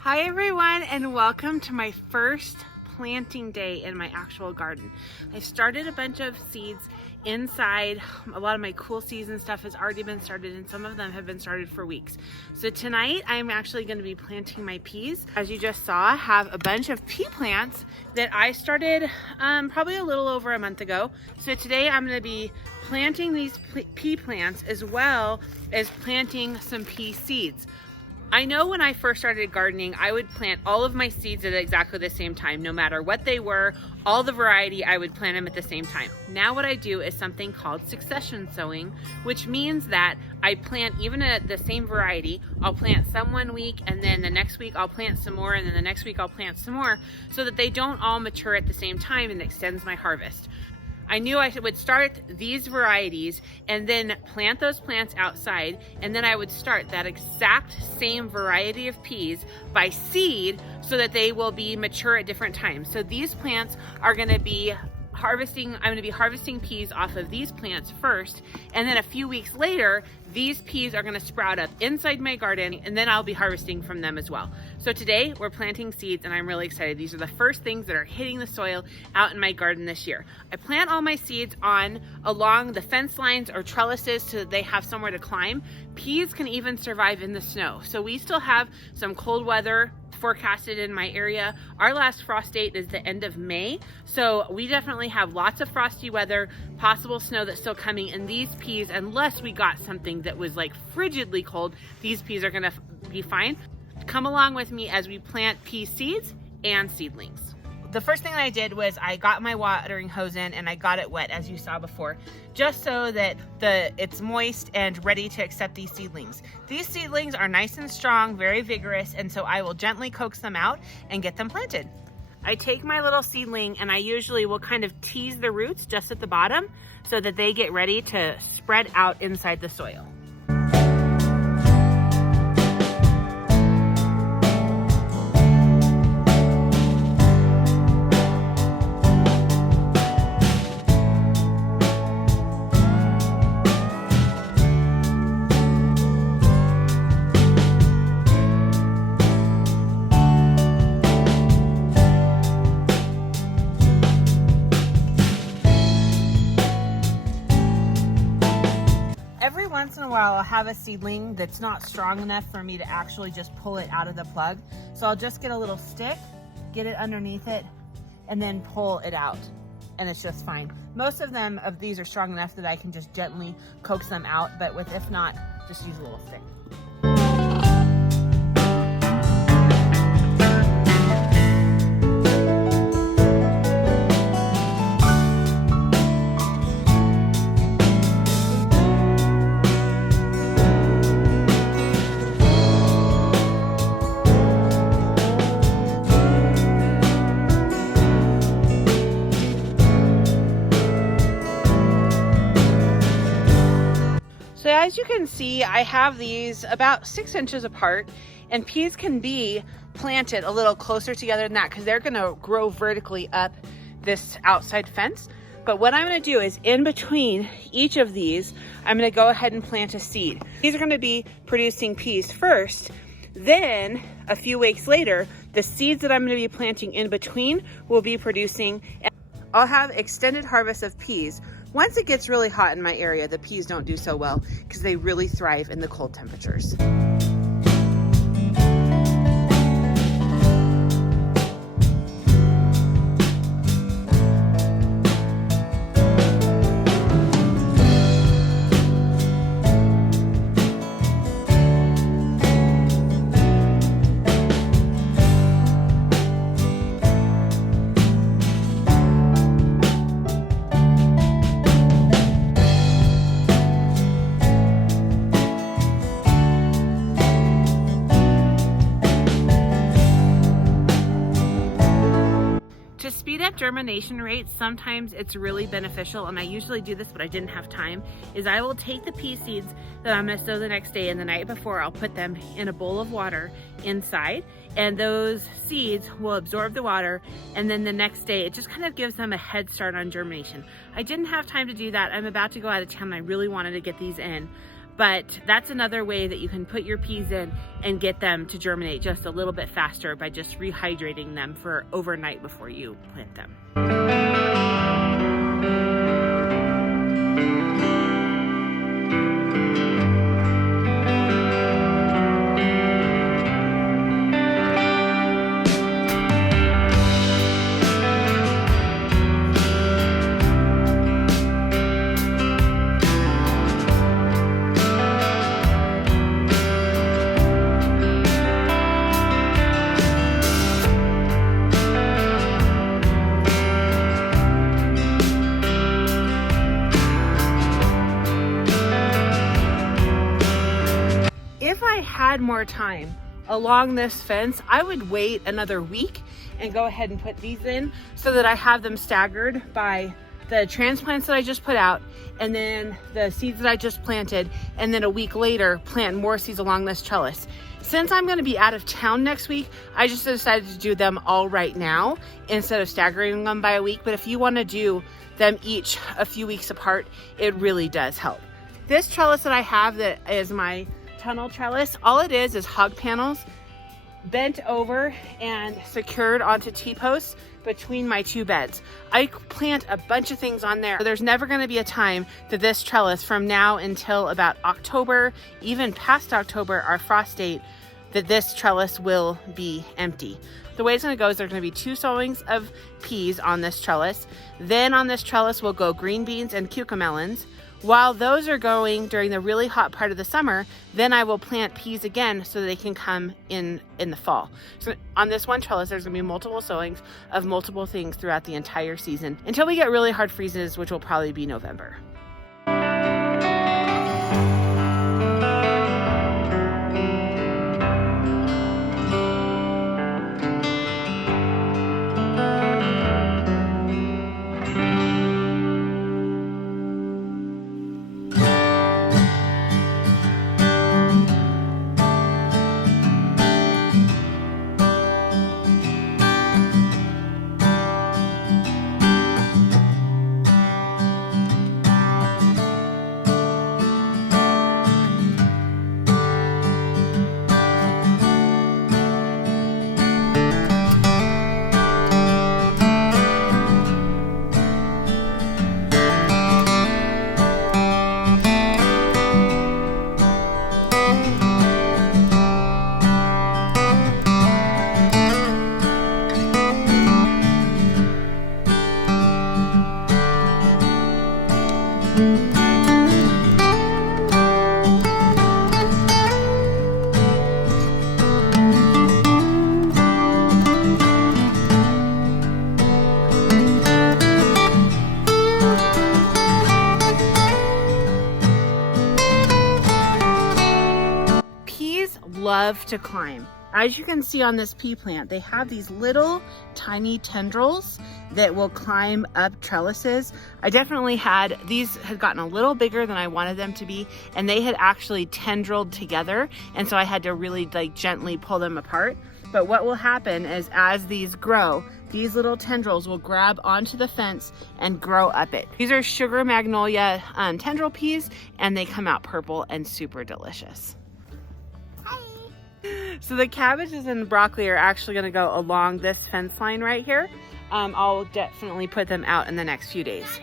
Hi everyone, and welcome to my first planting day in my actual garden. I started a bunch of seeds inside. A lot of my cool season stuff has already been started, and some of them have been started for weeks. So tonight I'm actually going to be planting my peas. As you just saw, I have a bunch of pea plants that I started probably a little over a month ago. So today I'm going to be planting these pea plants as well as planting some pea seeds. I know when I first started gardening, I would plant all of my seeds at exactly the same time, no matter what they were, all the variety, I would plant them at the same time. Now what I do is something called succession sowing, which means that I plant even the same variety. I'll plant some one week, and then the next week I'll plant some more, and then the next week I'll plant some more, so that they don't all mature at the same time and extends my harvest. I knew I would start these varieties and then plant those plants outside, and then I would start that exact same variety of peas by seed so that they will be mature at different times. So these plants are going to be I'm going to be harvesting peas off of these plants first, and then a few weeks later these peas are going to sprout up inside my garden, and then I'll be harvesting from them as well. So today we're planting seeds, and I'm really excited. These are the first things that are hitting the soil out in my garden this year. I plant all my seeds along the fence lines or trellises so that they have somewhere to climb. Peas can even survive in the snow. So we still have some cold weather forecasted in my area. Our last frost date is the end of May, so we definitely have lots of frosty weather, possible snow that's still coming, and these peas, unless we got something that was like frigidly cold, these peas are gonna be fine. Come along with me as we plant pea seeds and seedlings. The first thing that I did was I got my watering hose in and I got it wet, as you saw before, just so that it's moist and ready to accept these seedlings. These seedlings are nice and strong, very vigorous, and so I will gently coax them out and get them planted. I take my little seedling and I usually will kind of tease the roots just at the bottom so that they get ready to spread out inside the soil. Every once in a while I'll have a seedling that's not strong enough for me to actually just pull it out of the plug. So I'll just get a little stick, get it underneath it, and then pull it out, and it's just fine. Most of these are strong enough that I can just gently coax them out, but if not, just use a little stick. as you can see, I have these about 6 inches apart, and peas can be planted a little closer together than that because they're gonna grow vertically up this outside fence. But what I'm gonna do is in between each of these, I'm gonna go ahead and plant a seed. These are gonna be producing peas first. Then a few weeks later, the seeds that I'm gonna be planting in between will be producing. I'll have extended harvest of peas. Once it gets really hot in my area, the peas don't do so well because they really thrive in the cold temperatures. To speed up germination rates, sometimes it's really beneficial, and I usually do this but I didn't have time, is I will take the pea seeds that I'm gonna sow the next day, and the night before I'll put them in a bowl of water inside, and those seeds will absorb the water, and then the next day it just kind of gives them a head start on germination. I didn't have time to do that. I'm about to go out of town and I really wanted to get these in. But that's another way that you can put your peas in and get them to germinate just a little bit faster by just rehydrating them for overnight before you plant them. If I had more time along this fence, I would wait another week and go ahead and put these in so that I have them staggered by the transplants that I just put out, and then the seeds that I just planted, and then a week later plant more seeds along this trellis. Since I'm going to be out of town next week, I just decided to do them all right now instead of staggering them by a week. But if you want to do them each a few weeks apart, it really does help. This trellis that I have that is my tunnel trellis, all it is hog panels bent over and secured onto T-posts between my two beds. I plant a bunch of things on there. There's never going to be a time that this trellis, from now until about October, even past October, our frost date, that this trellis will be empty. The way it's going to go is there's going to be 2 sowings of peas on this trellis. Then on this trellis will go green beans and cucamelons. While those are going during the really hot part of the summer, then I will plant peas again so they can come in the fall. So on this one trellis, there's gonna be multiple sowings of multiple things throughout the entire season until we get really hard freezes, which will probably be November. Love to climb. As you can see on this pea plant, they have these little tiny tendrils that will climb up trellises. I definitely these had gotten a little bigger than I wanted them to be, and they had actually tendrilled together, and so I had to really like gently pull them apart. But what will happen is as these grow, these little tendrils will grab onto the fence and grow up it. These are sugar magnolia tendril peas, and they come out purple and super delicious. So the cabbages and the broccoli are actually going to go along this fence line right here. I'll definitely put them out in the next few days.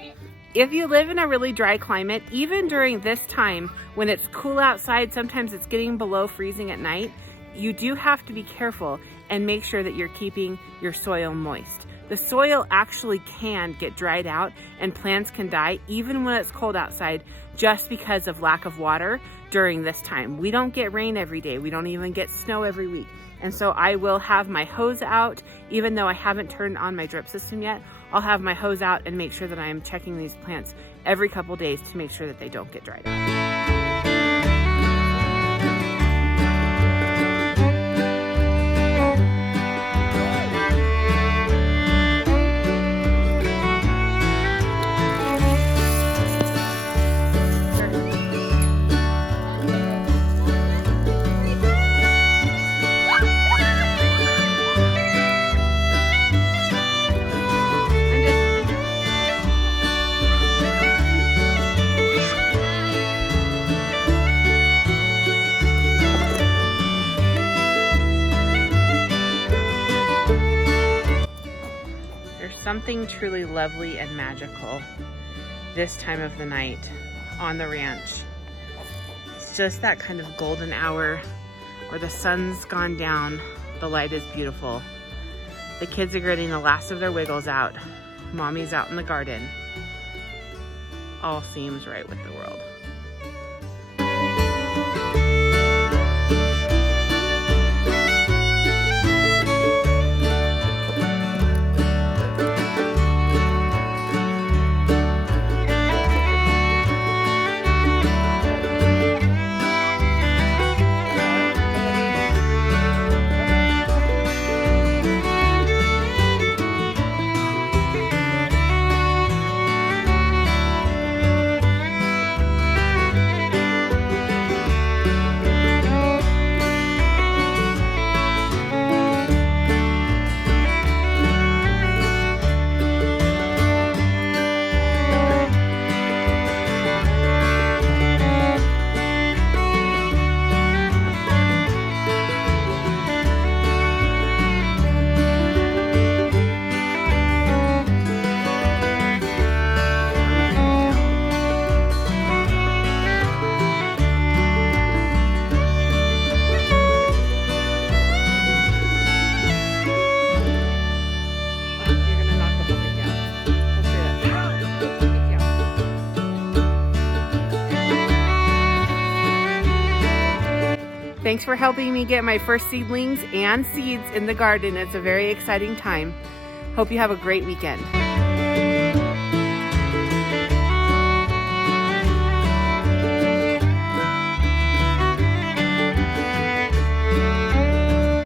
If you live in a really dry climate, even during this time when it's cool outside, sometimes it's getting below freezing at night, you do have to be careful and make sure that you're keeping your soil moist. The soil actually can get dried out and plants can die even when it's cold outside just because of lack of water during this time. We don't get rain every day. We don't even get snow every week. And so I will have my hose out, even though I haven't turned on my drip system yet. I'll have my hose out and make sure that I am checking these plants every couple days to make sure that they don't get dried out. Something truly lovely and magical this time of the night on the ranch. It's just that kind of golden hour where the sun's gone down, the light is beautiful. The kids are getting the last of their wiggles out. Mommy's out in the garden. All seems right with the world. Thanks for helping me get my first seedlings and seeds in the garden. It's a very exciting time. Hope you have a great weekend.